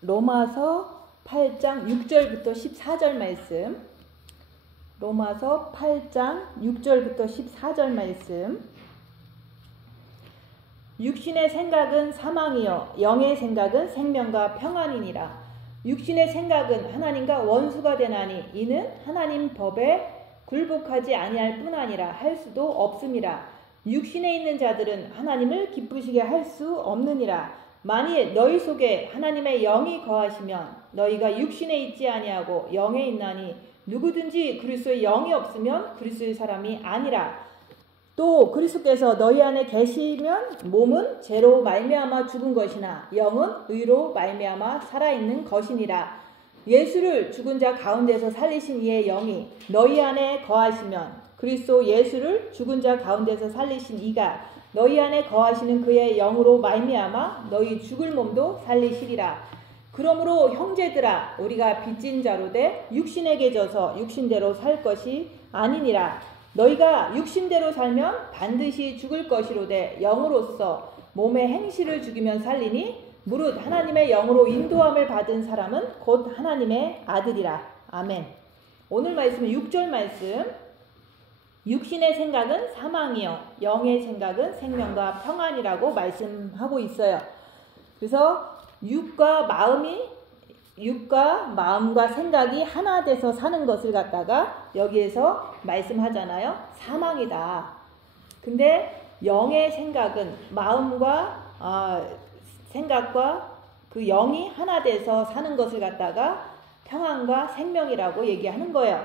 로마서 8장 6절부터 14절 말씀. 로마서 8장 6절부터 14절 말씀. 육신의 생각은 사망이요 영의 생각은 생명과 평안이니라. 육신의 생각은 하나님과 원수가 되나니 이는 하나님 법에 굴복하지 아니할 뿐 아니라 할 수도 없음이라. 육신에 있는 자들은 하나님을 기쁘시게 할 수 없느니라. 만일 너희 속에 하나님의 영이 거하시면 너희가 육신에 있지 아니하고 영에 있나니 누구든지 그리스도의 영이 없으면 그리스도의 사람이 아니라. 또 그리스도께서 너희 안에 계시면 몸은 죄로 말미암아 죽은 것이나 영은 의로 말미암아 살아있는 것이니라. 예수를 죽은 자 가운데서 살리신 이의 영이 너희 안에 거하시면 그리스도 예수를 죽은 자 가운데서 살리신 이가 너희 안에 거하시는 그의 영으로 말미암아 너희 죽을 몸도 살리시리라. 그러므로 형제들아 우리가 빚진 자로 돼 육신에게 져서 육신대로 살 것이 아니니라. 너희가 육신대로 살면 반드시 죽을 것이로되 영으로서 몸의 행실을 죽이면 살리니 무릇 하나님의 영으로 인도함을 받은 사람은 곧 하나님의 아들이라. 아멘. 오늘 말씀은 6절 말씀. 육신의 생각은 사망이요 영의 생각은 생명과 평안이라고 말씀하고 있어요. 그래서 육과 마음과 생각이 하나 돼서 사는 것을 갖다가 여기에서 말씀하잖아요. 사망이다. 근데 영의 생각은 마음과 생각과 그 영이 하나 돼서 사는 것을 갖다가 평안과 생명이라고 얘기하는 거예요.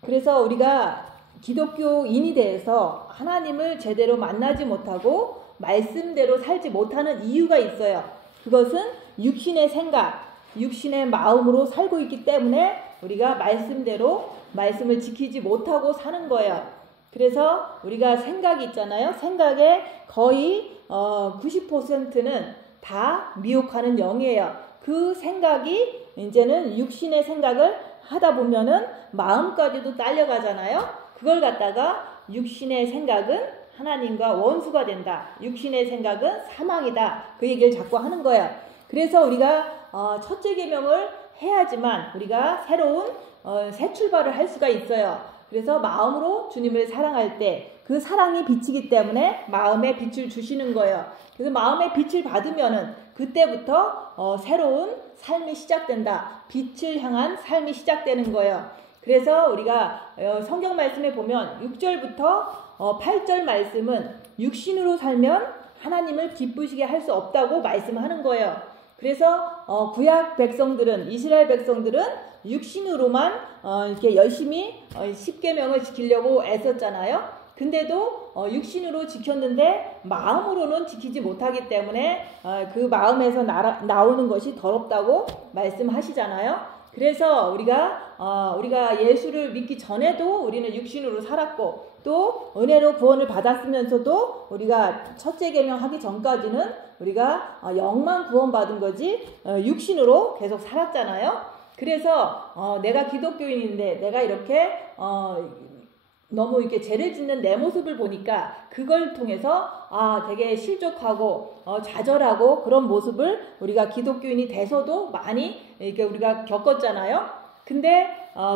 그래서 우리가 기독교인이 돼서 하나님을 제대로 만나지 못하고 말씀대로 살지 못하는 이유가 있어요. 그것은 육신의 생각, 육신의 마음으로 살고 있기 때문에 우리가 말씀대로 말씀을 지키지 못하고 사는 거예요. 그래서 우리가 생각이 있잖아요. 생각의 거의 90%는 다 미혹하는 영이에요. 그 생각이 이제는 육신의 생각을 하다 보면은 마음까지도 딸려가잖아요. 그걸 갖다가 육신의 생각은 하나님과 원수가 된다. 육신의 생각은 사망이다. 그 얘기를 자꾸 하는 거예요. 그래서 우리가 첫째 계명을 해야지만 우리가 새로운 새 출발을 할 수가 있어요. 그래서 마음으로 주님을 사랑할 때 그 사랑이 빛이기 때문에 마음에 빛을 주시는 거예요. 그래서 마음의 빛을 받으면은 그때부터 새로운 삶이 시작된다. 빛을 향한 삶이 시작되는 거예요. 그래서 우리가 성경 말씀에 보면 6절부터 8절 말씀은 육신으로 살면 하나님을 기쁘시게 할 수 없다고 말씀하는 거예요. 그래서 구약 백성들은 이스라엘 백성들은 육신으로만 이렇게 열심히 10계명을 지키려고 애썼잖아요. 근데도 육신으로 지켰는데 마음으로는 지키지 못하기 때문에 그 마음에서 나오는 것이 더럽다고 말씀하시잖아요. 그래서 우리가 예수를 믿기 전에도 우리는 육신으로 살았고 또 은혜로 구원을 받았으면서도 우리가 첫째 계명 하기 전까지는 우리가 영만 구원받은 거지 육신으로 계속 살았잖아요. 그래서 내가 기독교인인데 내가 이렇게 너무 이렇게 죄를 짓는 내 모습을 보니까 그걸 통해서 되게 실족하고 좌절하고 그런 모습을 우리가 기독교인이 돼서도 많이 이렇게 우리가 겪었잖아요. 근데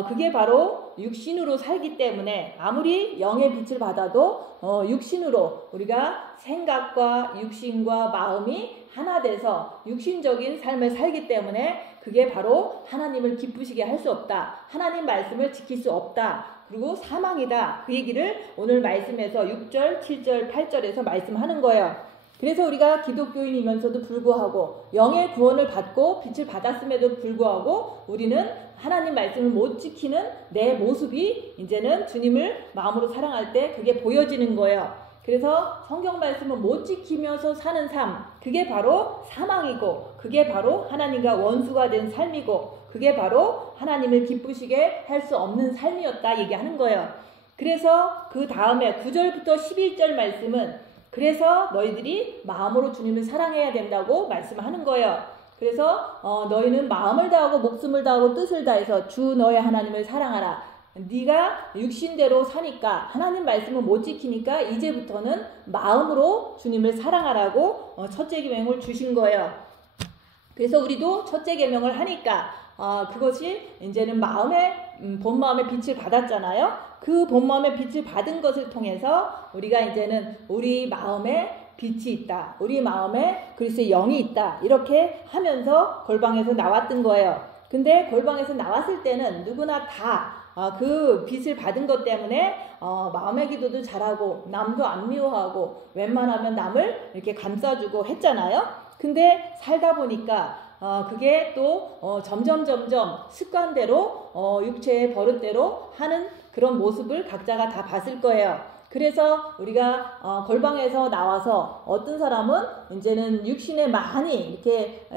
그게 바로 육신으로 살기 때문에 아무리 영의 빛을 받아도 육신으로 우리가 생각과 육신과 마음이 하나 돼서 육신적인 삶을 살기 때문에 그게 바로 하나님을 기쁘시게 할 수 없다. 하나님 말씀을 지킬 수 없다. 그리고 사망이다. 그 얘기를 오늘 말씀에서 6절, 7절, 8절에서 말씀하는 거예요. 그래서 우리가 기독교인이면서도 불구하고 영의 구원을 받고 빛을 받았음에도 불구하고 우리는 하나님 말씀을 못 지키는 내 모습이 이제는 주님을 마음으로 사랑할 때 그게 보여지는 거예요. 그래서 성경 말씀을 못 지키면서 사는 삶, 그게 바로 사망이고 그게 바로 하나님과 원수가 된 삶이고 그게 바로 하나님을 기쁘시게 할 수 없는 삶이었다 얘기하는 거예요. 그래서 그 다음에 9절부터 11절 말씀은 그래서 너희들이 마음으로 주님을 사랑해야 된다고 말씀하는 거예요. 그래서 너희는 마음을 다하고 목숨을 다하고 뜻을 다해서 주 너의 하나님을 사랑하라. 네가 육신대로 사니까 하나님 말씀을 못 지키니까 이제부터는 마음으로 주님을 사랑하라고 첫째 계명을 주신 거예요. 그래서 우리도 첫째 계명을 하니까 그것이 이제는 본 마음의 빛을 받았잖아요. 그 본 마음의 빛을 받은 것을 통해서 우리가 이제는 우리 마음에 빛이 있다. 우리 마음에 그리스도의 영이 있다. 이렇게 하면서 골방에서 나왔던 거예요. 근데 골방에서 나왔을 때는 누구나 다 그 빛을 받은 것 때문에 마음의 기도도 잘하고 남도 안 미워하고 웬만하면 남을 이렇게 감싸주고 했잖아요. 근데 살다 보니까 그게 또 점점 습관대로 육체의 버릇대로 하는 그런 모습을 각자가 다 봤을 거예요. 그래서 우리가 골방에서 나와서 어떤 사람은 이제는 육신에 많이 이렇게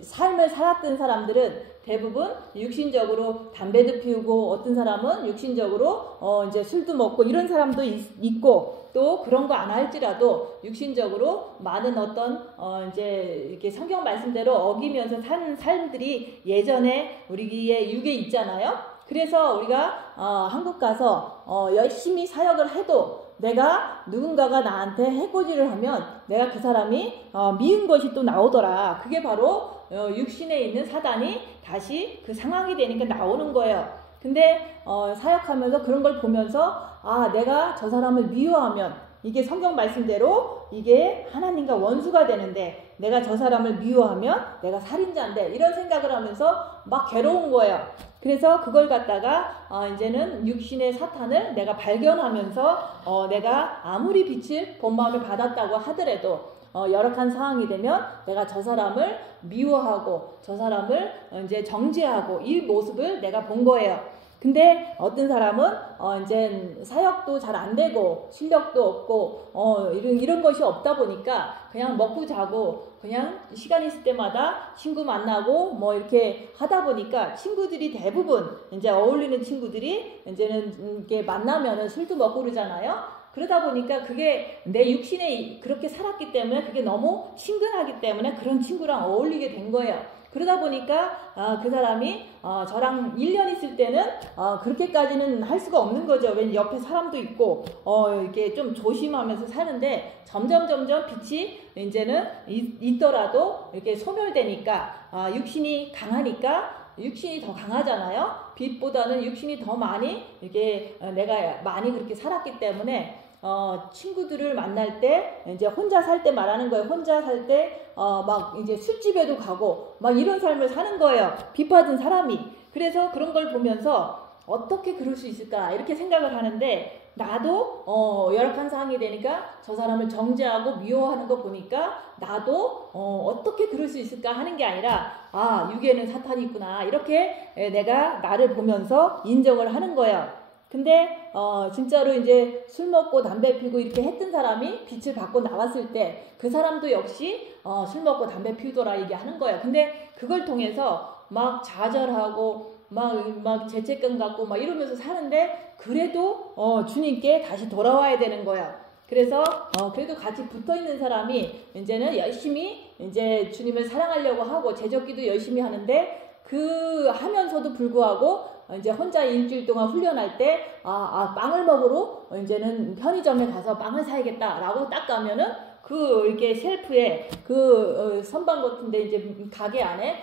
삶을 살았던 사람들은 대부분 육신적으로 담배도 피우고 어떤 사람은 육신적으로 이제 술도 먹고 이런 사람도 있고 또 그런 거 안 할지라도 육신적으로 많은 어떤 이제 이렇게 성경 말씀대로 어기면서 사는 삶들이 예전에 우리의 육에 있잖아요. 그래서 우리가 한국 가서 열심히 사역을 해도 내가 누군가가 나한테 해코지를 하면 내가 그 사람이 미운 것이 또 나오더라. 그게 바로 육신에 있는 사단이 다시 그 상황이 되니까 나오는 거예요. 근데 사역하면서 그런 걸 보면서 내가 저 사람을 미워하면 이게 성경 말씀대로 이게 하나님과 원수가 되는데 내가 저 사람을 미워하면 내가 살인자인데 이런 생각을 하면서 막 괴로운 거예요. 그래서 그걸 갖다가 이제는 육신의 사탄을 내가 발견하면서 내가 아무리 빛을 본 마음에 받았다고 하더라도 열악한 상황이 되면 내가 저 사람을 미워하고 저 사람을 이제 정죄하고 이 모습을 내가 본 거예요. 근데 어떤 사람은 이제 사역도 잘 안 되고 실력도 없고 이런 것이 없다 보니까 그냥 먹고 자고 그냥 시간 있을 때마다 친구 만나고 뭐 이렇게 하다 보니까 친구들이 대부분 이제 어울리는 친구들이 이제는 이렇게 만나면은 술도 먹고 그러잖아요. 그러다 보니까 그게 내 육신에 그렇게 살았기 때문에 그게 너무 친근하기 때문에 그런 친구랑 어울리게 된 거예요. 그러다 보니까 그 사람이 저랑 1년 있을 때는 그렇게까지는 할 수가 없는 거죠. 왜냐면 옆에 사람도 있고 이렇게 좀 조심하면서 사는데 점점 빛이 이제는 있더라도 이렇게 소멸되니까 육신이 강하니까 육신이 더 강하잖아요. 빛보다는 육신이 더 많이 이렇게 내가 많이 그렇게 살았기 때문에 친구들을 만날 때 이제 혼자 살 때 말하는 거예요. 혼자 살 때 막 이제 술집에도 가고 막 이런 삶을 사는 거예요. 빛받은 사람이. 그래서 그런 걸 보면서 어떻게 그럴 수 있을까 이렇게 생각을 하는데 나도 열악한 상황이 되니까 저 사람을 정죄하고 미워하는 거 보니까 나도 어떻게 그럴 수 있을까 하는 게 아니라 육에는 사탄이 있구나 이렇게 내가 나를 보면서 인정을 하는 거예요. 근데 진짜로 이제 술 먹고 담배 피우고 이렇게 했던 사람이 빛을 받고 나왔을 때 그 사람도 역시 술 먹고 담배 피우더라 얘기하는 거예요. 근데 그걸 통해서 막 좌절하고 막 죄책감 갖고 막 이러면서 사는데 그래도 주님께 다시 돌아와야 되는 거예요. 그래서 그래도 같이 붙어 있는 사람이 이제는 열심히 이제 주님을 사랑하려고 하고 제적기도 열심히 하는데 그 하면서도 불구하고 이제 혼자 일주일 동안 훈련할 때 빵을 먹으러 이제는 편의점에 가서 빵을 사야겠다라고 딱 가면은 그 이렇게 셀프에 그 선반 같은데 이제 가게 안에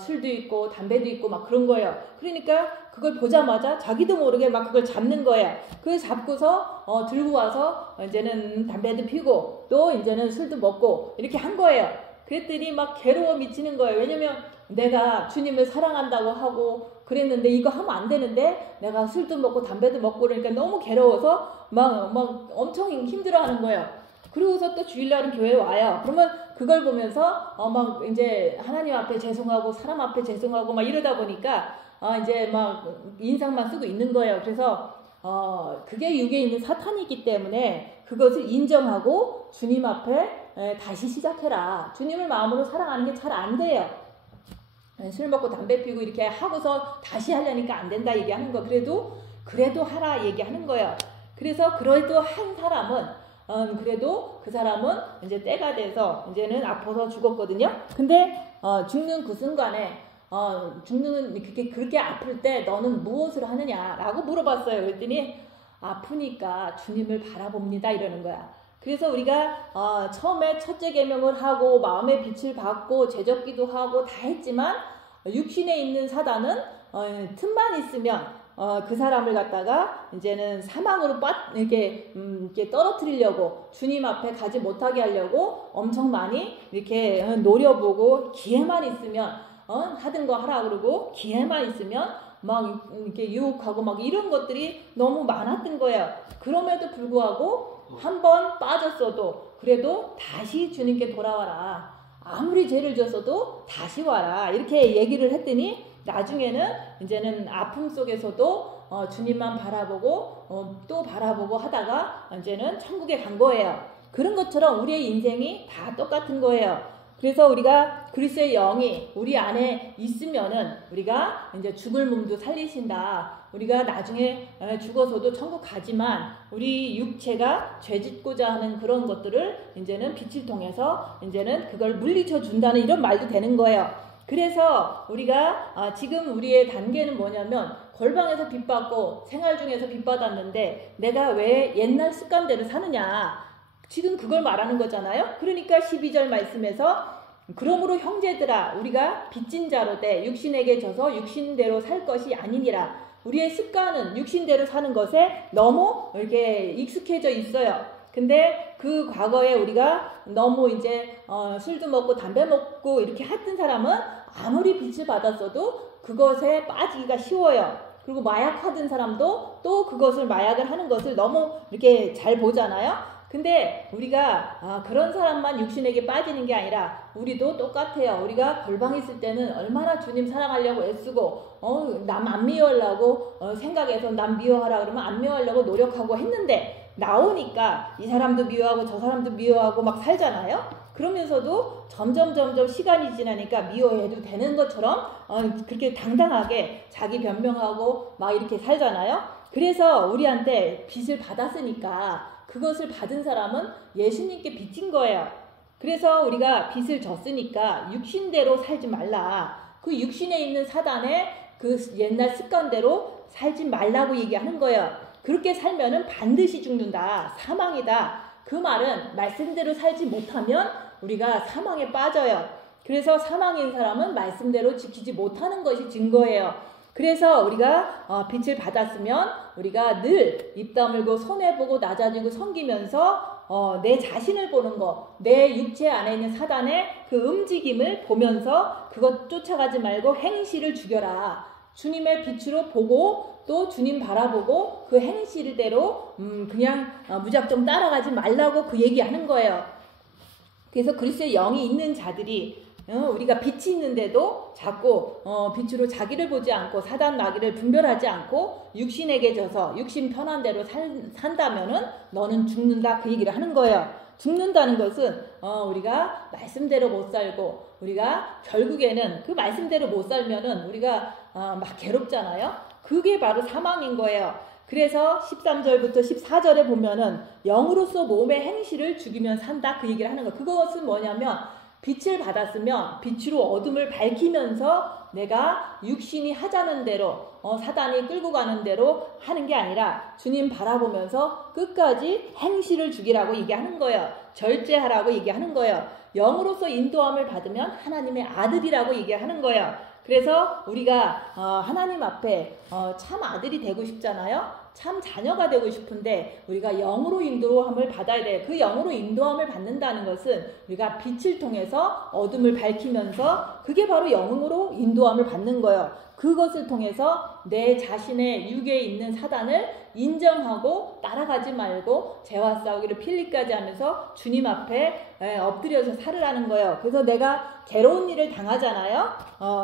술도 있고 담배도 있고 막 그런 거예요. 그러니까 그걸 보자마자 자기도 모르게 막 그걸 잡는 거예요. 그걸 잡고서 들고 와서 이제는 담배도 피우고 또 이제는 술도 먹고 이렇게 한 거예요. 그랬더니 막 괴로워 미치는 거예요. 왜냐면 내가 주님을 사랑한다고 하고 그랬는데 이거 하면 안 되는데 내가 술도 먹고 담배도 먹고 그러니까 너무 괴로워서 막 엄청 힘들어하는 거예요. 그러고서 또 주일날은 교회에 와요. 그러면 그걸 보면서 막 이제 하나님 앞에 죄송하고 사람 앞에 죄송하고 막 이러다 보니까 이제 막 인상만 쓰고 있는 거예요. 그래서 그게 육에 있는 사탄이기 때문에 그것을 인정하고 주님 앞에 다시 시작해라. 주님을 마음으로 사랑하는 게 잘 안 돼요. 술 먹고 담배 피우고 이렇게 하고서 다시 하려니까 안 된다 얘기하는 거. 그래도 하라 얘기하는 거예요. 그래서 그래도 한 사람은 그래도 그 사람은 이제 때가 돼서 이제는 아파서 죽었거든요. 근데 죽는 그 순간에 죽는 그렇게 아플 때 너는 무엇을 하느냐라고 물어봤어요. 그랬더니 아프니까 주님을 바라봅니다 이러는 거야. 그래서 우리가 처음에 첫째 계명을 하고 마음의 빛을 받고 제적기도 하고 다 했지만 육신에 있는 사단은 틈만 있으면 그 사람을 갖다가 이제는 사망으로 이렇게 떨어뜨리려고 주님 앞에 가지 못하게 하려고 엄청 많이 이렇게 노려보고 기회만 있으면 하던 거 하라 그러고 기회만 있으면 막 이렇게 유혹하고 막 이런 것들이 너무 많았던 거예요. 그럼에도 불구하고 한 번 빠졌어도 그래도 다시 주님께 돌아와라. 아무리 죄를 졌어도 다시 와라. 이렇게 얘기를 했더니 나중에는 이제는 아픔 속에서도 주님만 바라보고 또 바라보고 하다가 이제는 천국에 간 거예요. 그런 것처럼 우리의 인생이 다 똑같은 거예요. 그래서 우리가 그리스도의 영이 우리 안에 있으면은 우리가 이제 죽을 몸도 살리신다. 우리가 나중에 죽어서도 천국 가지만 우리 육체가 죄짓고자 하는 그런 것들을 이제는 빛을 통해서 이제는 그걸 물리쳐 준다는 이런 말도 되는 거예요. 그래서 우리가 지금 우리의 단계는 뭐냐면 골방에서 빚받고 생활 중에서 빚받았는데 내가 왜 옛날 습관대로 사느냐. 지금 그걸 말하는 거잖아요. 그러니까 12절 말씀에서 그러므로 형제들아 우리가 빚진 자로 돼 육신에게 져서 육신대로 살 것이 아니니라. 우리의 습관은 육신대로 사는 것에 너무 이렇게 익숙해져 있어요. 근데 그 과거에 우리가 너무 이제 술도 먹고 담배 먹고 이렇게 했던 사람은 아무리 빚을 받았어도 그것에 빠지기가 쉬워요. 그리고 마약하던 사람도 또 그것을 마약을 하는 것을 너무 이렇게 잘 보잖아요. 근데 우리가 그런 사람만 육신에게 빠지는 게 아니라 우리도 똑같아요. 우리가 골방에 있을 때는 얼마나 주님 사랑하려고 애쓰고 남 안 미워하려고 생각해서 남 미워하라 그러면 안 미워하려고 노력하고 했는데 나오니까 이 사람도 미워하고 저 사람도 미워하고 막 살잖아요. 그러면서도 점점 시간이 지나니까 미워해도 되는 것처럼 그렇게 당당하게 자기 변명하고 막 이렇게 살잖아요. 그래서 우리한테 빚을 받았으니까 그것을 받은 사람은 예수님께 빚진 거예요. 그래서 우리가 빚을 졌으니까 육신대로 살지 말라. 그 육신에 있는 사단의 그 옛날 습관대로 살지 말라고 얘기하는 거예요. 그렇게 살면은 반드시 죽는다. 사망이다. 그 말은 말씀대로 살지 못하면 우리가 사망에 빠져요. 그래서 사망인 사람은 말씀대로 지키지 못하는 것이 증거예요. 그래서 우리가 빛을 받았으면 우리가 늘 입 다물고 손해보고 낮아지고 섬기면서 내 자신을 보는 거, 내 육체 안에 있는 사단의 그 움직임을 보면서 그것 쫓아가지 말고 행실을 죽여라. 주님의 빛으로 보고 또 주님 바라보고 그 행실대로 그냥 무작정 따라가지 말라고 그 얘기하는 거예요. 그래서 그리스도의 영이 있는 자들이 우리가 빛이 있는데도 자꾸 빛으로 자기를 보지 않고 사단 마귀를 분별하지 않고 육신에게 져서 육신 편한 대로 산다면은 너는 죽는다 그 얘기를 하는 거예요. 죽는다는 것은 우리가 말씀대로 못 살고 우리가 결국에는 그 말씀대로 못 살면은 우리가 막 괴롭잖아요. 그게 바로 사망인 거예요. 그래서 13절부터 14절에 보면은 영으로서 몸의 행실을 죽이면 산다 그 얘기를 하는 거예요. 그것은 뭐냐면 빛을 받았으면 빛으로 어둠을 밝히면서 내가 육신이 하자는 대로 사단이 끌고 가는 대로 하는 게 아니라 주님 바라보면서 끝까지 행실을 죽이라고 얘기하는 거예요. 절제하라고 얘기하는 거예요. 영으로서 인도함을 받으면 하나님의 아들이라고 얘기하는 거예요. 그래서 우리가 하나님 앞에 참 아들이 되고 싶잖아요. 참 자녀가 되고 싶은데 우리가 영으로 인도함을 받아야 돼요. 그 영으로 인도함을 받는다는 것은 우리가 빛을 통해서 어둠을 밝히면서 그게 바로 영으로 인도함을 받는 거예요. 그것을 통해서 내 자신의 육에 있는 사단을 인정하고 따라가지 말고 죄와 싸우기를 필리까지 하면서 주님 앞에 엎드려서 살으라는 거예요. 그래서 내가 괴로운 일을 당하잖아요.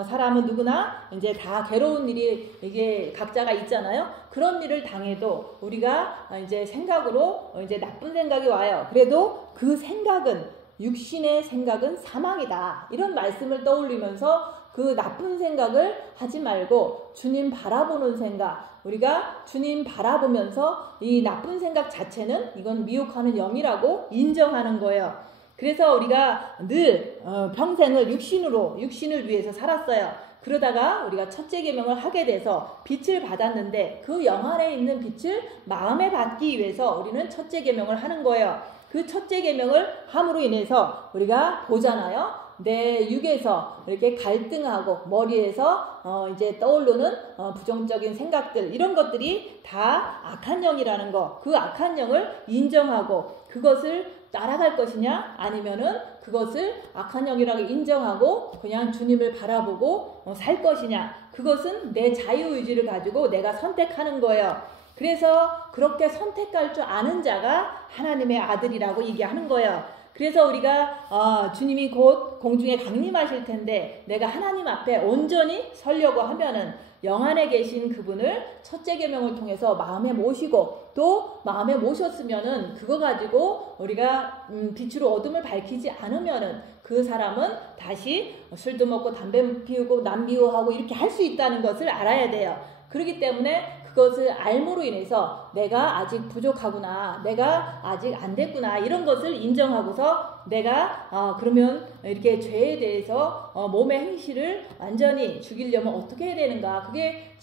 사람은 누구나 이제 다 괴로운 일이 이게 각자가 있잖아요. 그런 일을 당해도 우리가 이제 생각으로 이제 나쁜 생각이 와요. 그래도 그 생각은 육신의 생각은 사망이다. 이런 말씀을 떠올리면서 그 나쁜 생각을 하지 말고 주님 바라보는 생각, 우리가 주님 바라보면서 이 나쁜 생각 자체는 이건 미혹하는 영이라고 인정하는 거예요. 그래서 우리가 늘 평생을 육신을 위해서 살았어요. 그러다가 우리가 첫째 계명을 하게 돼서 빛을 받았는데 그 영 안에 있는 빛을 마음에 받기 위해서 우리는 첫째 계명을 하는 거예요. 그 첫째 계명을 함으로 인해서 우리가 보잖아요. 내 육에서 이렇게 갈등하고 머리에서 이제 떠오르는 부정적인 생각들, 이런 것들이 다 악한 영이라는 거, 그 악한 영을 인정하고 그것을 따라갈 것이냐, 아니면은 그것을 악한 영이라고 인정하고 그냥 주님을 바라보고 살 것이냐, 그것은 내 자유의지를 가지고 내가 선택하는 거예요. 그래서 그렇게 선택할 줄 아는 자가 하나님의 아들이라고 얘기하는 거예요. 그래서 우리가 주님이 곧 공중에 강림하실 텐데 내가 하나님 앞에 온전히 서려고 하면은 영 안에 계신 그분을 첫째 계명을 통해서 마음에 모시고, 또 마음에 모셨으면은 그거 가지고 우리가 빛으로 어둠을 밝히지 않으면은 그 사람은 다시 술도 먹고 담배 피우고 남비호하고 이렇게 할 수 있다는 것을 알아야 돼요. 그렇기 때문에 그것을 알므로 인해서 내가 아직 부족하구나, 내가 아직 안 됐구나, 이런 것을 인정하고서 내가 그러면 이렇게 죄에 대해서 몸의 행실을 완전히 죽이려면 어떻게 해야 되는가, 그게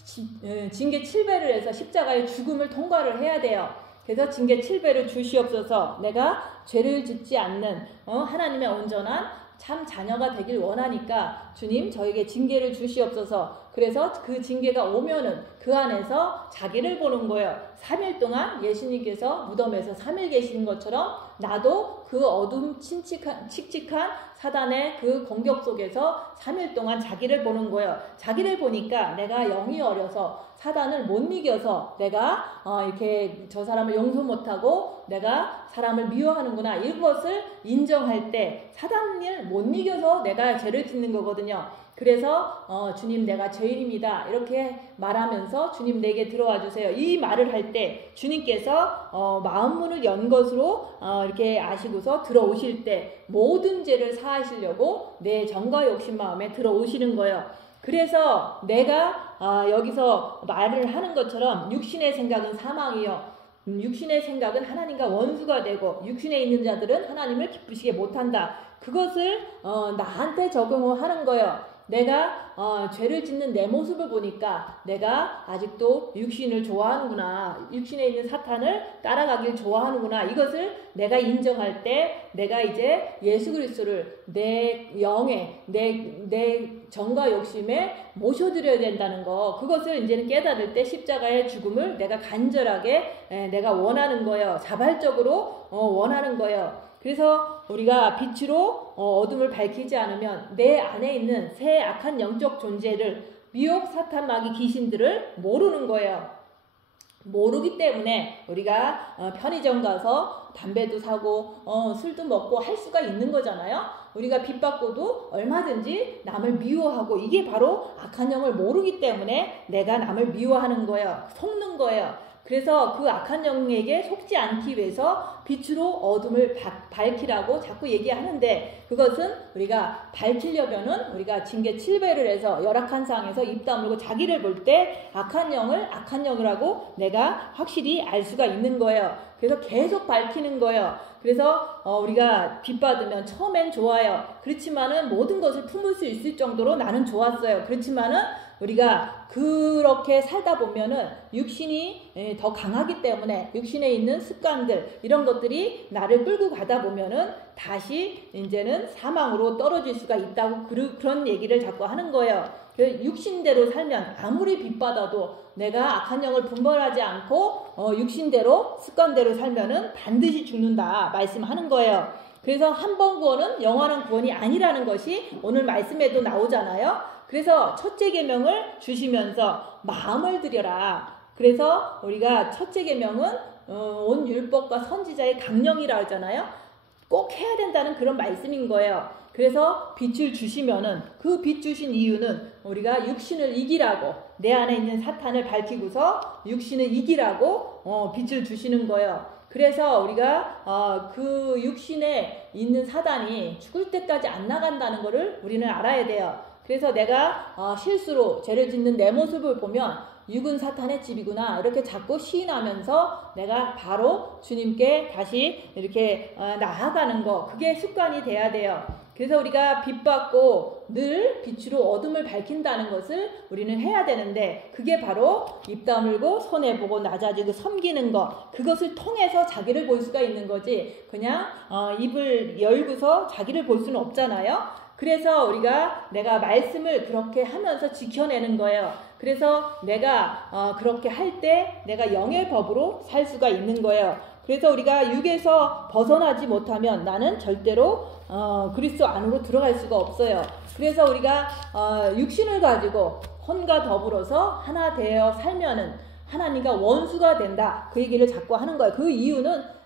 징계 7배를 해서 십자가의 죽음을 통과를 해야 돼요. 그래서 징계 7배를 주시옵소서. 내가 죄를 짓지 않는 하나님의 온전한 참 자녀가 되길 원하니까 주님 저에게 징계를 주시옵소서. 그래서 그 징계가 오면은 그 안에서 자기를 보는 거예요. 3일 동안 예수님께서 무덤에서 3일 계신 것처럼 나도 그 어둠 칙칙한 사단의 그 공격 속에서 3일 동안 자기를 보는 거예요. 자기를 보니까 내가 영이 어려서 사단을 못 이겨서 내가 이렇게 저 사람을 용서 못하고 내가 사람을 미워하는구나, 이것을 인정할 때 사단을 못 이겨서 내가 죄를 짓는 거거든요. 그래서 주님 내가 죄인입니다 이렇게 말하면서 주님 내게 들어와 주세요, 이 말을 할 때 주님께서 마음문을 연 것으로 이렇게 아시고서 들어오실 때 모든 죄를 사하시려고 내 정과 욕심 마음에 들어오시는 거예요. 그래서 내가 여기서 말을 하는 것처럼 육신의 생각은 사망이요, 육신의 생각은 하나님과 원수가 되고 육신에 있는 자들은 하나님을 기쁘시게 못한다. 그것을 나한테 적용을 하는 거예요. 내가 죄를 짓는 내 모습을 보니까 내가 아직도 육신을 좋아하는구나, 육신에 있는 사탄을 따라가길 좋아하는구나, 이것을 내가 인정할 때 내가 이제 예수 그리스도를 내 영에 내 정과 욕심에 모셔드려야 된다는 거, 그것을 이제는 깨달을 때 십자가의 죽음을 내가 간절하게 내가 원하는 거예요. 자발적으로 원하는 거예요. 그래서 우리가 빛으로 어둠을 밝히지 않으면 내 안에 있는 새 악한 영적 존재를, 미혹, 사탄, 마귀, 귀신들을 모르는 거예요. 모르기 때문에 우리가 편의점 가서 담배도 사고 술도 먹고 할 수가 있는 거잖아요. 우리가 빚받고도 얼마든지 남을 미워하고, 이게 바로 악한 영을 모르기 때문에 내가 남을 미워하는 거예요. 속는 거예요. 그래서 그 악한 영에게 속지 않기 위해서 빛으로 어둠을 밝히라고 자꾸 얘기하는데, 그것은 우리가 밝히려면은 우리가 징계 7배를 해서 열악한 상황에서 입 다물고 자기를 볼 때 악한 영을 악한 영이라고 내가 확실히 알 수가 있는 거예요. 그래서 계속 밝히는 거예요. 그래서 우리가 빚받으면 처음엔 좋아요. 그렇지만은 모든 것을 품을 수 있을 정도로 나는 좋았어요. 그렇지만은 우리가 그렇게 살다 보면은 육신이 더 강하기 때문에 육신에 있는 습관들, 이런 것들이 나를 끌고 가다 보면은 다시 이제는 사망으로 떨어질 수가 있다고 그런 얘기를 자꾸 하는 거예요. 육신대로 살면 아무리 빚받아도 내가 악한 영을 분별하지 않고 육신대로 습관대로 살면은 반드시 죽는다 말씀하는 거예요. 그래서 한 번 구원은 영원한 구원이 아니라는 것이 오늘 말씀에도 나오잖아요. 그래서 첫째 계명을 주시면서 마음을 들여라. 그래서 우리가 첫째 계명은 온 율법과 선지자의 강령이라 하잖아요. 꼭 해야 된다는 그런 말씀인 거예요. 그래서 빛을 주시면은 그 빛 주신 이유는 우리가 육신을 이기라고, 내 안에 있는 사탄을 밝히고서 육신을 이기라고 빛을 주시는 거예요. 그래서 우리가 그 육신에 있는 사단이 죽을 때까지 안 나간다는 것을 우리는 알아야 돼요. 그래서 내가 실수로 죄를 짓는 내 모습을 보면 육은 사탄의 집이구나 이렇게 자꾸 시인하면서 내가 바로 주님께 다시 이렇게 나아가는 거, 그게 습관이 돼야 돼요. 그래서 우리가 빛받고 늘 빛으로 어둠을 밝힌다는 것을 우리는 해야 되는데, 그게 바로 입 다물고 손해보고 낮아지고 섬기는 것, 그것을 통해서 자기를 볼 수가 있는 거지, 그냥 입을 열고서 자기를 볼 수는 없잖아요. 그래서 우리가 내가 말씀을 그렇게 하면서 지켜내는 거예요. 그래서 내가 그렇게 할 때 내가 영의 법으로 살 수가 있는 거예요. 그래서 우리가 육에서 벗어나지 못하면 나는 절대로 그리스도 안으로 들어갈 수가 없어요. 그래서 우리가 육신을 가지고 혼과 더불어서 하나 되어 살면은 하나님과 원수가 된다, 그 얘기를 자꾸 하는 거예요. 그 이유는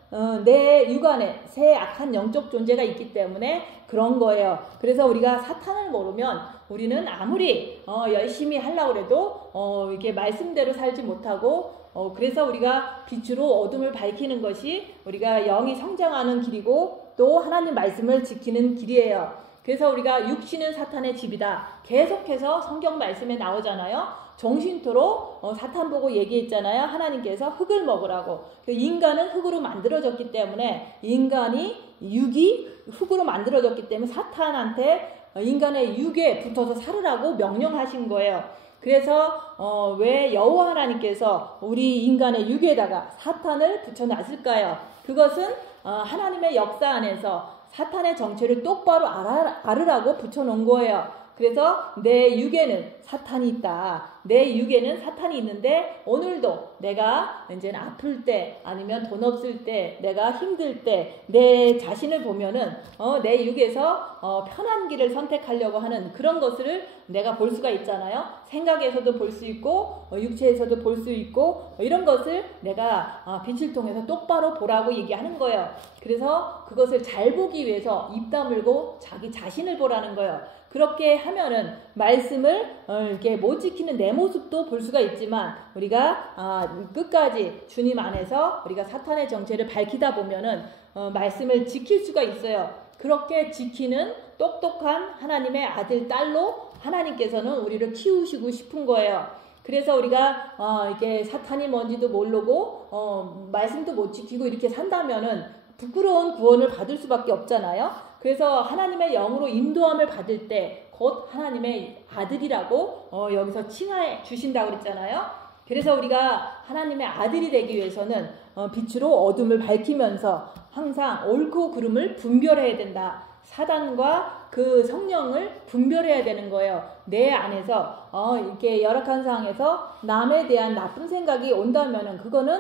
내 육안에 새 악한 영적 존재가 있기 때문에 그런 거예요. 그래서 우리가 사탄을 모르면 우리는 아무리 열심히 하려고 해도 이게 말씀대로 살지 못하고, 그래서 우리가 빛으로 어둠을 밝히는 것이 우리가 영이 성장하는 길이고 또 하나님 말씀을 지키는 길이에요. 그래서 우리가 육신은 사탄의 집이다, 계속해서 성경 말씀에 나오잖아요. 정신토로 사탄 보고 얘기했잖아요. 하나님께서 흙을 먹으라고. 인간은 흙으로 만들어졌기 때문에, 인간이 육이 흙으로 만들어졌기 때문에 사탄한테 인간의 육에 붙어서 살으라고 명령하신 거예요. 그래서 왜 여호와 하나님께서 우리 인간의 육에다가 사탄을 붙여놨을까요? 그것은 하나님의 역사 안에서 사탄의 정체를 똑바로 알으라고 붙여놓은 거예요. 그래서 내 육에는 사탄이 있다. 내 육에는 사탄이 있는데, 오늘도 내가 이제는 아플 때, 아니면 돈 없을 때, 내가 힘들 때 내 자신을 보면은 내 육에서 편한 길을 선택하려고 하는 그런 것을 내가 볼 수가 있잖아요. 생각에서도 볼 수 있고 육체에서도 볼 수 있고, 이런 것을 내가 빛을 통해서 똑바로 보라고 얘기하는 거예요. 그래서 그것을 잘 보기 위해서 입 다물고 자기 자신을 보라는 거예요. 그렇게 하면은 말씀을 이렇게 못 지키는 내 모습도 볼 수가 있지만, 우리가 끝까지 주님 안에서 우리가 사탄의 정체를 밝히다 보면은 말씀을 지킬 수가 있어요. 그렇게 지키는 똑똑한 하나님의 아들, 딸로 하나님께서는 우리를 키우시고 싶은 거예요. 그래서 우리가 이렇게 사탄이 뭔지도 모르고 말씀도 못 지키고 이렇게 산다면은 부끄러운 구원을 받을 수밖에 없잖아요. 그래서 하나님의 영으로 인도함을 받을 때 곧 하나님의 아들이라고 여기서 칭하해 주신다고 그랬잖아요. 그래서 우리가 하나님의 아들이 되기 위해서는 빛으로 어둠을 밝히면서 항상 옳고 그름을 분별해야 된다. 사단과 그 성령을 분별해야 되는 거예요. 내 안에서 이렇게 열악한 상황에서 남에 대한 나쁜 생각이 온다면은 그거는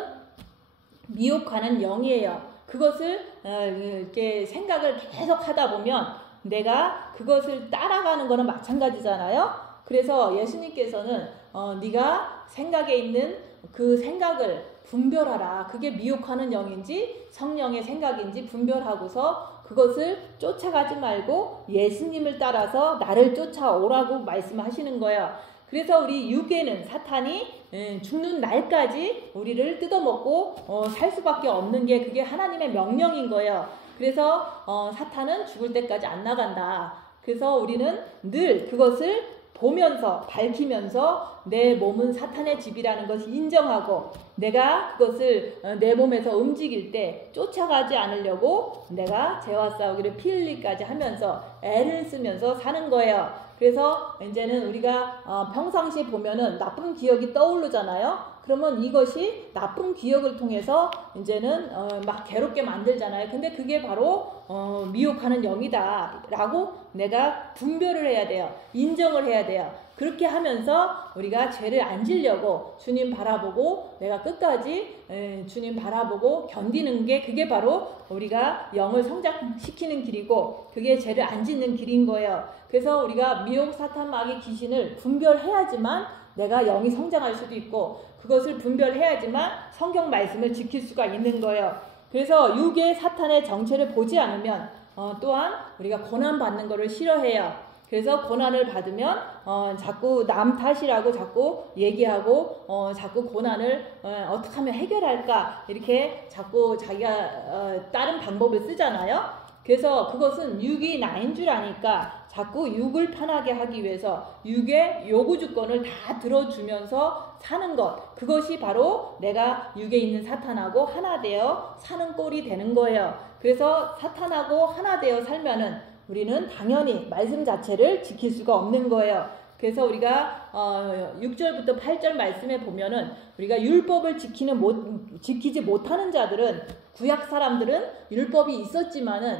미혹하는 영이에요. 그것을 이렇게 생각을 계속 하다 보면 내가 그것을 따라가는 거는 마찬가지잖아요. 그래서 예수님께서는 네가 생각에 있는 그 생각을 분별하라. 그게 미혹하는 영인지 성령의 생각인지 분별하고서 그것을 쫓아가지 말고 예수님을 따라서 나를 쫓아오라고 말씀하시는 거예요. 그래서 우리 육에는 사탄이 죽는 날까지 우리를 뜯어먹고 살 수밖에 없는 게, 그게 하나님의 명령인 거예요. 그래서 사탄은 죽을 때까지 안 나간다. 그래서 우리는 늘 그것을 보면서 밝히면서 내 몸은 사탄의 집이라는 것을 인정하고, 내가 그것을 내 몸에서 움직일 때 쫓아가지 않으려고 내가 죄와 싸우기를 피 흘리기까지 하면서 애를 쓰면서 사는 거예요. 그래서 이제는 우리가 평상시에 보면은 나쁜 기억이 떠오르잖아요. 그러면 이것이 나쁜 기억을 통해서 이제는 막 괴롭게 만들잖아요. 근데 그게 바로 미혹하는 영이다 라고 내가 분별을 해야 돼요. 인정을 해야 돼요. 그렇게 하면서 우리가 죄를 안 지려고 주님 바라보고 내가 끝까지 주님 바라보고 견디는 게, 그게 바로 우리가 영을 성장시키는 길이고 그게 죄를 안 짓는 길인 거예요. 그래서 우리가 미혹, 사탄, 마귀, 귀신을 분별해야지만 내가 영이 성장할 수도 있고, 그것을 분별해야지만 성경 말씀을 지킬 수가 있는 거예요. 그래서 육의 사탄의 정체를 보지 않으면 또한 우리가 고난받는 것을 싫어해요. 그래서 고난을 받으면 자꾸 남 탓이라고 자꾸 얘기하고 자꾸 고난을 어떻게 하면 해결할까 이렇게 자꾸 자기가 다른 방법을 쓰잖아요. 그래서 그것은 육이 나인 줄 아니까 자꾸 육을 편하게 하기 위해서 육의 요구 조건을 다 들어주면서 사는 것, 그것이 바로 내가 육에 있는 사탄하고 하나 되어 사는 꼴이 되는 거예요. 그래서 사탄하고 하나 되어 살면은 우리는 당연히 말씀 자체를 지킬 수가 없는 거예요. 그래서 우리가 6절부터 8절 말씀에 보면은 우리가 율법을 지키지 못하는 자들은, 구약 사람들은 율법이 있었지만은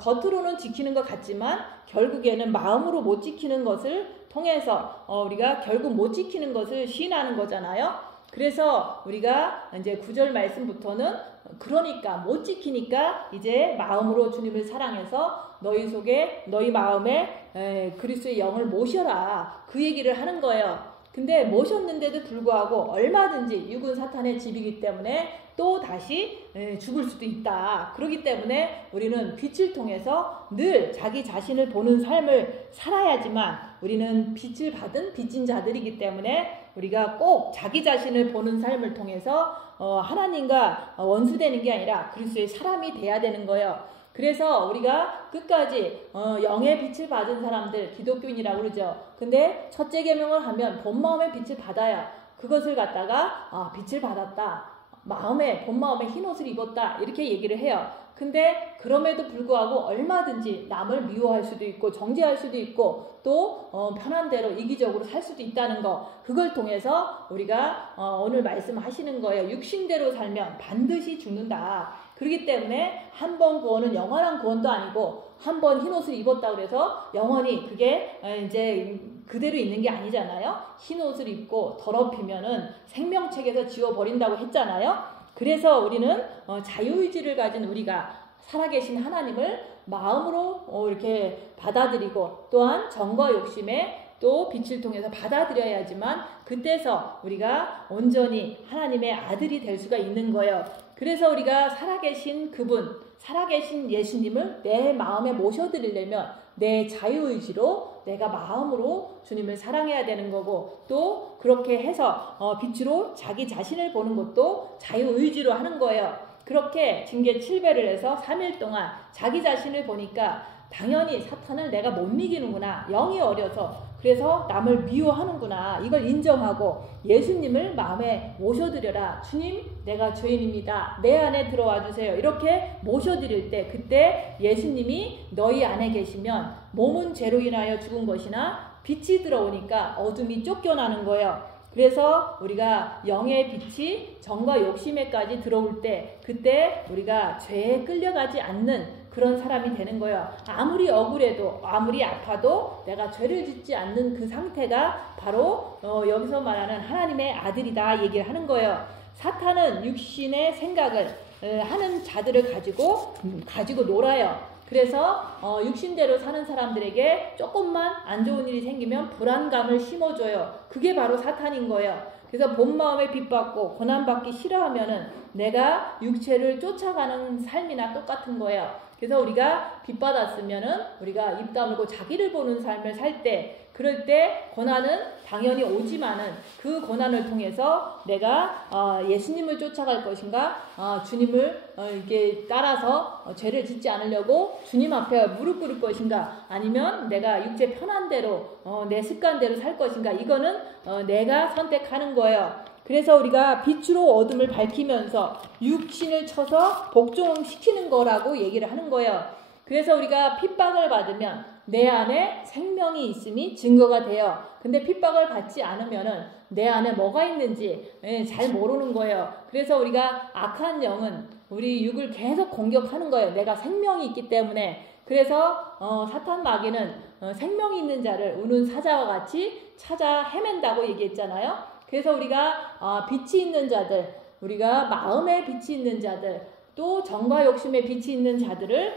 겉으로는 지키는 것 같지만 결국에는 마음으로 못 지키는 것을 통해서 우리가 결국 못 지키는 것을 시인하는 거잖아요. 그래서 우리가 이제 9절 말씀부터는 그러니까 못 지키니까 이제 마음으로 주님을 사랑해서 너희 속에 너희 마음에 그리스도의 영을 모셔라, 그 얘기를 하는 거예요. 근데 모셨는데도 불구하고 얼마든지 육은 사탄의 집이기 때문에 또 다시 죽을 수도 있다. 그렇기 때문에 우리는 빛을 통해서 늘 자기 자신을 보는 삶을 살아야지만, 우리는 빛을 받은 빚진 자들이기 때문에 우리가 꼭 자기 자신을 보는 삶을 통해서 하나님과 원수되는 게 아니라 그리스도의 사람이 돼야 되는 거예요. 그래서 우리가 끝까지 영의 빛을 받은 사람들, 기독교인이라고 그러죠. 근데 첫째 계명을 하면 본 마음의 빛을 받아야 그것을 갖다가 빛을 받았다, 마음에 본 마음에 흰 옷을 입었다, 이렇게 얘기를 해요. 근데 그럼에도 불구하고 얼마든지 남을 미워할 수도 있고 정죄할 수도 있고 또 편한 대로 이기적으로 살 수도 있다는 거, 그걸 통해서 우리가 오늘 말씀하시는 거예요. 육신대로 살면 반드시 죽는다. 그렇기 때문에 한 번 구원은 영원한 구원도 아니고, 한 번 흰옷을 입었다 그래서 영원히 그게 이제 그대로 있는 게 아니잖아요. 흰옷을 입고 더럽히면은 생명책에서 지워버린다고 했잖아요. 그래서 우리는 자유의지를 가진 우리가 살아계신 하나님을 마음으로 이렇게 받아들이고, 또한 정과 욕심에 또 빛을 통해서 받아들여야지만 그때서 우리가 온전히 하나님의 아들이 될 수가 있는 거예요. 그래서 우리가 살아계신 그분, 살아계신 예수님을 내 마음에 모셔드리려면 내 자유의지로, 내가 마음으로 주님을 사랑해야 되는 거고, 또 그렇게 해서 빛으로 자기 자신을 보는 것도 자유의지로 하는 거예요. 그렇게 징계 7배를 해서 3일 동안 자기 자신을 보니까 당연히 사탄을 내가 못 이기는구나, 영이 어려서, 그래서 남을 미워하는구나, 이걸 인정하고 예수님을 마음에 모셔드려라. 주님, 내가 죄인입니다, 내 안에 들어와 주세요. 이렇게 모셔드릴 때, 그때 예수님이 너희 안에 계시면 몸은 죄로 인하여 죽은 것이나 빛이 들어오니까 어둠이 쫓겨나는 거예요. 그래서 우리가 영의 빛이 정과 욕심에까지 들어올 때, 그때 우리가 죄에 끌려가지 않는 그런 사람이 되는 거예요. 아무리 억울해도, 아무리 아파도 내가 죄를 짓지 않는 그 상태가 바로 여기서 말하는 하나님의 아들이다 얘기를 하는 거예요. 사탄은 육신의 생각을 하는 자들을 가지고 놀아요. 그래서 육신대로 사는 사람들에게 조금만 안 좋은 일이 생기면 불안감을 심어줘요. 그게 바로 사탄인 거예요. 그래서 본 마음에 빚받고 고난받기 싫어하면은 내가 육체를 쫓아가는 삶이나 똑같은 거예요. 그래서 우리가 빚받았으면은 우리가 입 다물고 자기를 보는 삶을 살 때, 그럴 때 고난은 당연히 오지만은 그 고난을 통해서 내가 예수님을 쫓아갈 것인가, 주님을 이렇게 따라서 죄를 짓지 않으려고 주님 앞에 무릎 꿇을 것인가, 아니면 내가 육체 편한 대로 내 습관대로 살 것인가, 이거는 내가 선택하는 거예요. 그래서 우리가 빛으로 어둠을 밝히면서 육신을 쳐서 복종시키는 거라고 얘기를 하는 거예요. 그래서 우리가 핍박을 받으면 내 안에 생명이 있음이 증거가 돼요. 근데 핍박을 받지 않으면은 내 안에 뭐가 있는지 잘 모르는 거예요. 그래서 우리가 악한 영은 우리 육을 계속 공격하는 거예요. 내가 생명이 있기 때문에. 그래서 사탄 마귀는 생명이 있는 자를 우는 사자와 같이 찾아 헤맨다고 얘기했잖아요. 그래서 우리가 빛이 있는 자들, 우리가 마음에 빛이 있는 자들, 또 정과 욕심에 빛이 있는 자들을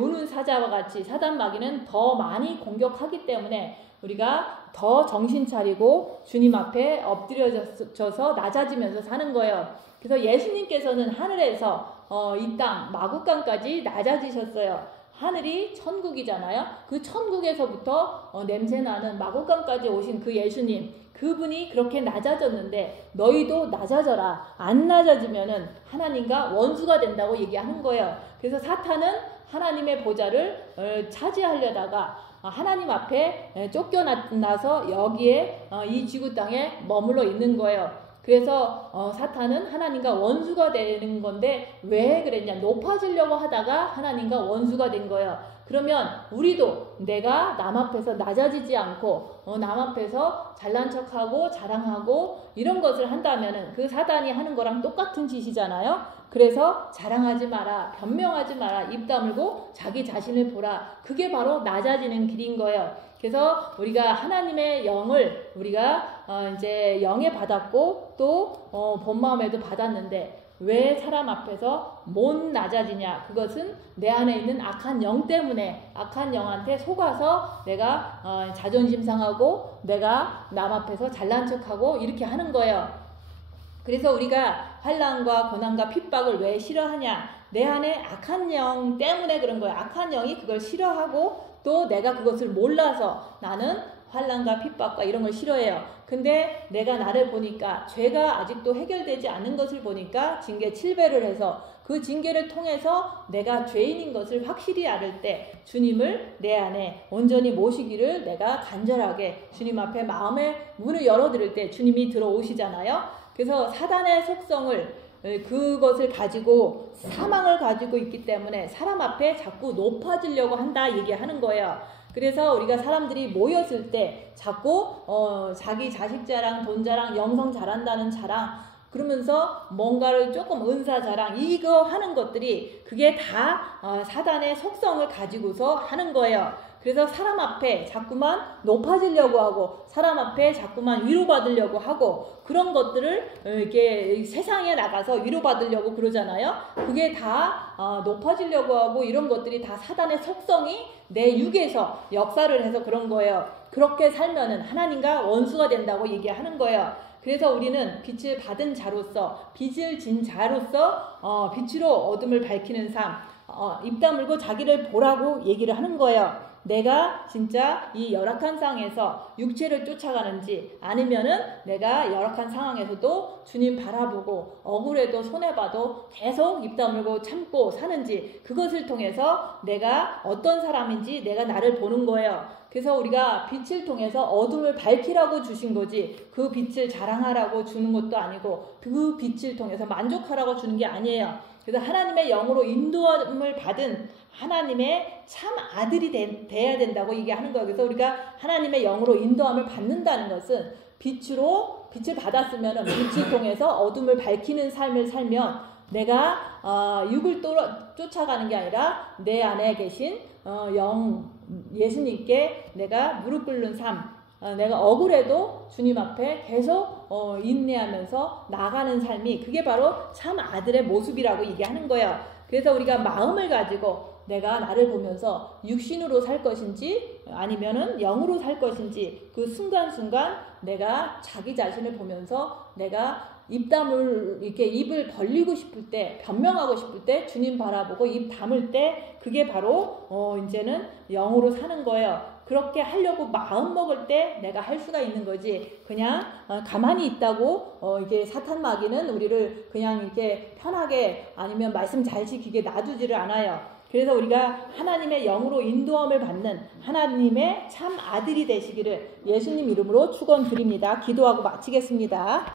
우는 사자와 같이 사단 마귀는 더 많이 공격하기 때문에 우리가 더 정신 차리고 주님 앞에 엎드려져서 낮아지면서 사는 거예요. 그래서 예수님께서는 하늘에서 이 땅 마구간까지 낮아지셨어요. 하늘이 천국이잖아요. 그 천국에서부터 냄새나는 마구간까지 오신 그 예수님, 그분이 그렇게 낮아졌는데 너희도 낮아져라. 안 낮아지면은 하나님과 원수가 된다고 얘기하는 거예요. 그래서 사탄은 하나님의 보좌를 차지하려다가 하나님 앞에 쫓겨나서 여기에 이 지구 땅에 머물러 있는 거예요. 그래서 사탄은 하나님과 원수가 되는 건데 왜 그랬냐, 높아지려고 하다가 하나님과 원수가 된 거예요. 그러면 우리도 내가 남 앞에서 낮아지지 않고 남 앞에서 잘난 척하고 자랑하고 이런 것을 한다면은 그 사단이 하는 거랑 똑같은 짓이잖아요. 그래서 자랑하지 마라, 변명하지 마라, 입 다물고 자기 자신을 보라. 그게 바로 낮아지는 길인 거예요. 그래서 우리가 하나님의 영을 우리가 이제 영에 받았고 또 본 마음에도 받았는데 왜 사람 앞에서 못 낮아지냐? 그것은 내 안에 있는 악한 영 때문에 악한 영한테 속아서 내가 자존심 상하고 내가 남 앞에서 잘난 척하고 이렇게 하는 거예요. 그래서 우리가 환난과 고난과 핍박을 왜 싫어하냐? 내 안에 악한 영 때문에 그런 거예요. 악한 영이 그걸 싫어하고 또 내가 그것을 몰라서 나는 환난과 핍박과 이런 걸 싫어해요. 근데 내가 나를 보니까 죄가 아직도 해결되지 않은 것을 보니까 징계 7배를 해서 그 징계를 통해서 내가 죄인인 것을 확실히 알을 때 주님을 내 안에 온전히 모시기를 내가 간절하게 주님 앞에 마음의 문을 열어드릴 때 주님이 들어오시잖아요. 그래서 사단의 속성을 그것을 가지고 사망을 가지고 있기 때문에 사람 앞에 자꾸 높아지려고 한다 얘기하는 거예요. 그래서 우리가 사람들이 모였을 때 자꾸 자기 자식 자랑, 돈 자랑, 영성 잘한다는 자랑 그러면서 뭔가를 조금 은사 자랑 이거 하는 것들이 그게 다 사단의 속성을 가지고서 하는 거예요. 그래서 사람 앞에 자꾸만 높아지려고 하고 사람 앞에 자꾸만 위로받으려고 하고 그런 것들을 이렇게 세상에 나가서 위로받으려고 그러잖아요. 그게 다 높아지려고 하고 이런 것들이 다 사단의 속성이 내 육에서 역사를 해서 그런 거예요. 그렇게 살면은 하나님과 원수가 된다고 얘기하는 거예요. 그래서 우리는 빛을 받은 자로서 빛을 진 자로서 빛으로 어둠을 밝히는 삶 입 다물고 자기를 보라고 얘기를 하는 거예요. 내가 진짜 이 열악한 상황에서 육체를 쫓아가는지 아니면은 내가 열악한 상황에서도 주님 바라보고 억울해도 손해봐도 계속 입 다물고 참고 사는지 그것을 통해서 내가 어떤 사람인지 내가 나를 보는 거예요. 그래서 우리가 빛을 통해서 어둠을 밝히라고 주신 거지 그 빛을 자랑하라고 주는 것도 아니고 그 빛을 통해서 만족하라고 주는 게 아니에요. 그래서 하나님의 영으로 인도함을 받은 하나님의 참 아들이 돼야 된다고 얘기하는 거예요. 그래서 우리가 하나님의 영으로 인도함을 받는다는 것은 빛을 받았으면 빛을 통해서 어둠을 밝히는 삶을 살면 내가 육을 쫓아가는 게 아니라 내 안에 계신 영 예수님께 내가 무릎 꿇는 삶 내가 억울해도 주님 앞에 계속 인내하면서 나가는 삶이 그게 바로 참 아들의 모습이라고 얘기하는 거예요. 그래서 우리가 마음을 가지고 내가 나를 보면서 육신으로 살 것인지 아니면은 영으로 살 것인지 그 순간순간 내가 자기 자신을 보면서 내가 이렇게 입을 벌리고 싶을 때 변명하고 싶을 때 주님 바라보고 입 다물 때 그게 바로 이제는 영으로 사는 거예요. 그렇게 하려고 마음 먹을 때 내가 할 수가 있는 거지 그냥 가만히 있다고 이게 사탄 마귀는 우리를 그냥 이렇게 편하게 아니면 말씀 잘 지키게 놔두지를 않아요. 그래서 우리가 하나님의 영으로 인도함을 받는 하나님의 참 아들이 되시기를 예수님 이름으로 축원드립니다. 기도하고 마치겠습니다.